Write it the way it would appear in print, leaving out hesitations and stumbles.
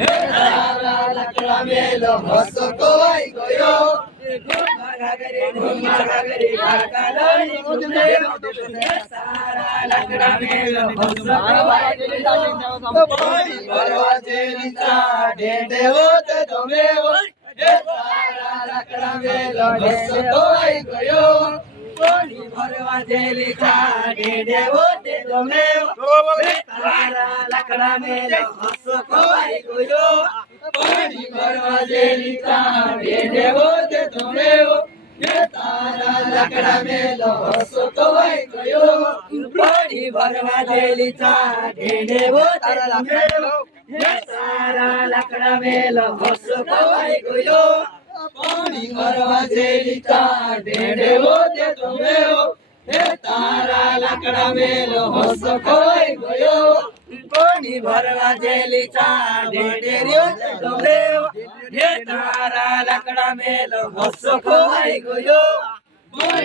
હે તારા લકડા મેલો હસો કોઈ ગયો લકડા મેલો હસો પાણી ભરવા જેની ચાડે દેવો તે તમે તારા લકડા મેલો હસો કોઈ ગયો પાણી ભરવા જેલી ચાડે દેવો તે તમે તારા લકડા મેલો હસો કોઈ ગયો પાણી ભરવા જેલી ચાડે દેવો તે તમે તારા લકડા મેલો હસો કોઈ ગયો પાણી ભરવા જેલી ચાડે દેવો તે તમે તારા લકડા મેલો હસો કોઈ ગયો પાણી ભરવા જેલી ચાડે દેવો તે તમે તારા લકડા મેલો હસો કોઈ ગયો પાણી ભરવા જેલી ચાડે દેવો તે તમે તારા લકડા મેલો હસો કોઈ ગયો